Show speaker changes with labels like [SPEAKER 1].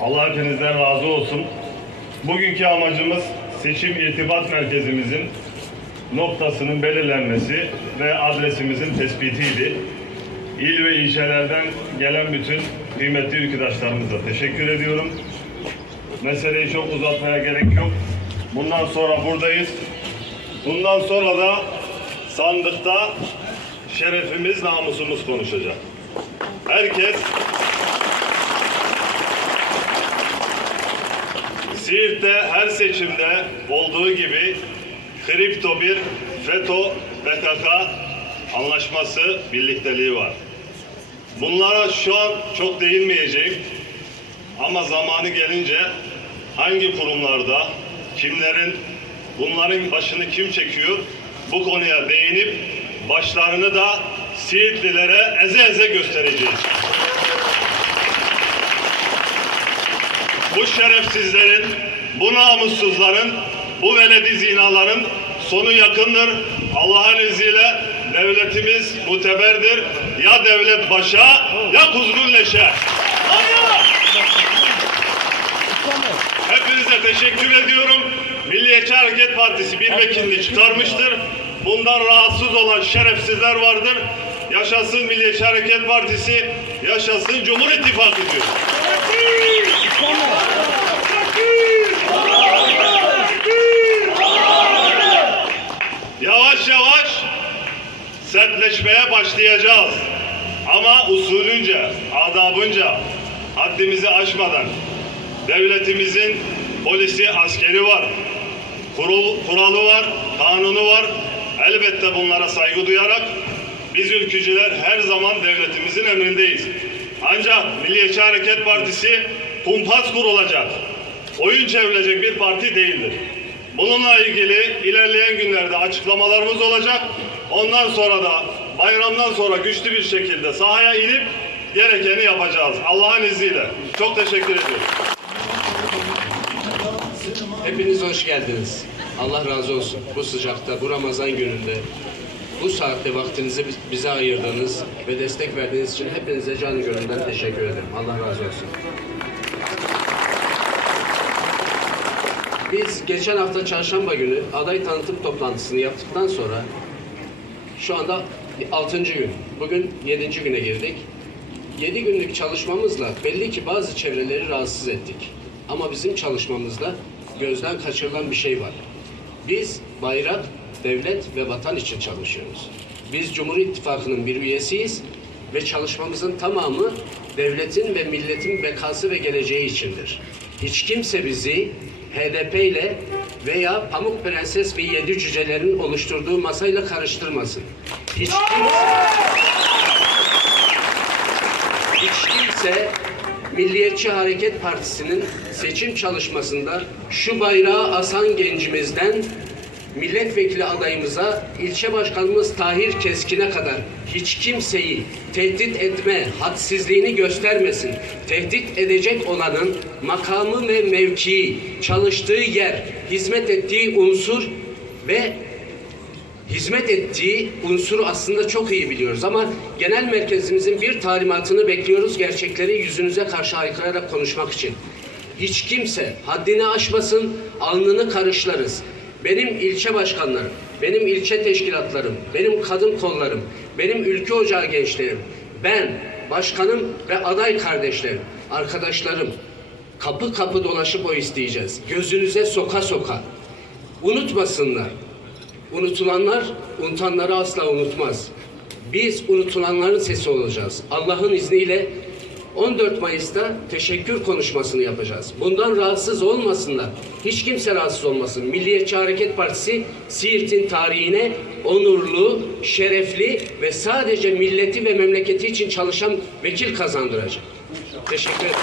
[SPEAKER 1] Allah hepinizden razı olsun. Bugünkü amacımız seçim irtibat merkezimizin noktasının belirlenmesi ve adresimizin tespitiydi. İl ve ilçelerden gelen bütün kıymetli ülküdaşlarımıza teşekkür ediyorum. Meseleyi çok uzatmaya gerek yok. Bundan sonra buradayız. Bundan sonra da sandıkta şerefimiz, namusumuz konuşacak. Herkes Siirt'te her seçimde olduğu gibi kripto bir FETÖ PKK anlaşması birlikteliği var. Bunlara şu an çok değinmeyeceğim ama zamanı gelince hangi kurumlarda kimlerin bunların başını kim çekiyor bu konuya değinip başlarını da Siirtlilere eze eze göstereceğiz. Bu şerefsizlerin, bu namussuzların, bu veledi zinaların sonu yakındır. Allah'ın izniyle devletimiz muteberdir. Ya devlet başa ya kuzgun leşe. Hepinize teşekkür ediyorum. Milliyetçi Hareket Partisi bir vekilini çıkarmıştır. Bundan rahatsız olan şerefsizler vardır. Yaşasın Milliyetçi Hareket Partisi, yaşasın Cumhur İttifakı diyor. Yavaş yavaş sertleşmeye başlayacağız. Ama usulünce, adabınca, haddimizi aşmadan devletimizin polisi, askeri var, kurul, kuralı var, kanunu var. Elbette bunlara saygı duyarak biz ülkücüler her zaman devletimizin emrindeyiz. Ancak Milliyetçi Hareket Partisi kumpas kurulacak, oyun çevrilecek bir parti değildir. Bununla ilgili ilerleyen günlerde açıklamalarımız olacak. Ondan sonra da bayramdan sonra güçlü bir şekilde sahaya inip gerekeni yapacağız. Allah'ın izniyle. Çok teşekkür ediyorum.
[SPEAKER 2] Hepiniz hoş geldiniz. Allah razı olsun. Bu sıcakta, bu Ramazan gününde, bu saatte vaktinizi biz- bize ayırdığınız ve destek verdiğiniz için hepinize canı gönülden teşekkür ederim. Allah razı olsun. Biz geçen hafta çarşamba günü aday tanıtım toplantısını yaptıktan sonra şu anda 6. gün. Bugün 7. güne girdik. 7 günlük çalışmamızla belli ki bazı çevreleri rahatsız ettik. Ama bizim çalışmamızda gözden kaçırılan bir şey var. Biz bayrak, devlet ve vatan için çalışıyoruz. Biz Cumhur İttifakı'nın bir üyesiyiz ve çalışmamızın tamamı devletin ve milletin bekası ve geleceği içindir. Hiç kimse bizi HDP ile veya Pamuk Prenses ve Yedi Cücelerin oluşturduğu masayla karıştırmasın. Hiç kimse hiç kimse Milliyetçi Hareket Partisi'nin seçim çalışmasında şu bayrağı asan gencimizden milletvekili adayımıza ilçe başkanımız Tahir Keskin'e kadar hiç kimseyi tehdit etme, hadsizliğini göstermesin. Tehdit edecek olanın makamı ve mevkii, çalıştığı yer, hizmet ettiği unsur ve hizmet ettiği unsuru aslında çok iyi biliyoruz ama genel merkezimizin bir talimatını bekliyoruz gerçekleri yüzünüze karşı haykırarak konuşmak için. Hiç kimse haddini aşmasın, alnını karışlarız. Benim ilçe başkanlarım, benim ilçe teşkilatlarım, benim kadın kollarım, benim ülke ocağı gençlerim, ben, başkanım ve aday kardeşlerim, arkadaşlarım kapı kapı dolaşıp o isteyeceğiz. Gözünüze soka soka. Unutmasınlar. Unutulanlar unutanları asla unutmaz. Biz unutulanların sesi olacağız. Allah'ın izniyle 14 Mayıs'ta teşekkür konuşmasını yapacağız. Bundan rahatsız olmasınlar. Hiç kimse rahatsız olmasın. Milliyetçi Hareket Partisi Siirt'in tarihine onurlu, şerefli ve sadece milleti ve memleketi için çalışan vekil kazandıracak. Teşekkür ederim.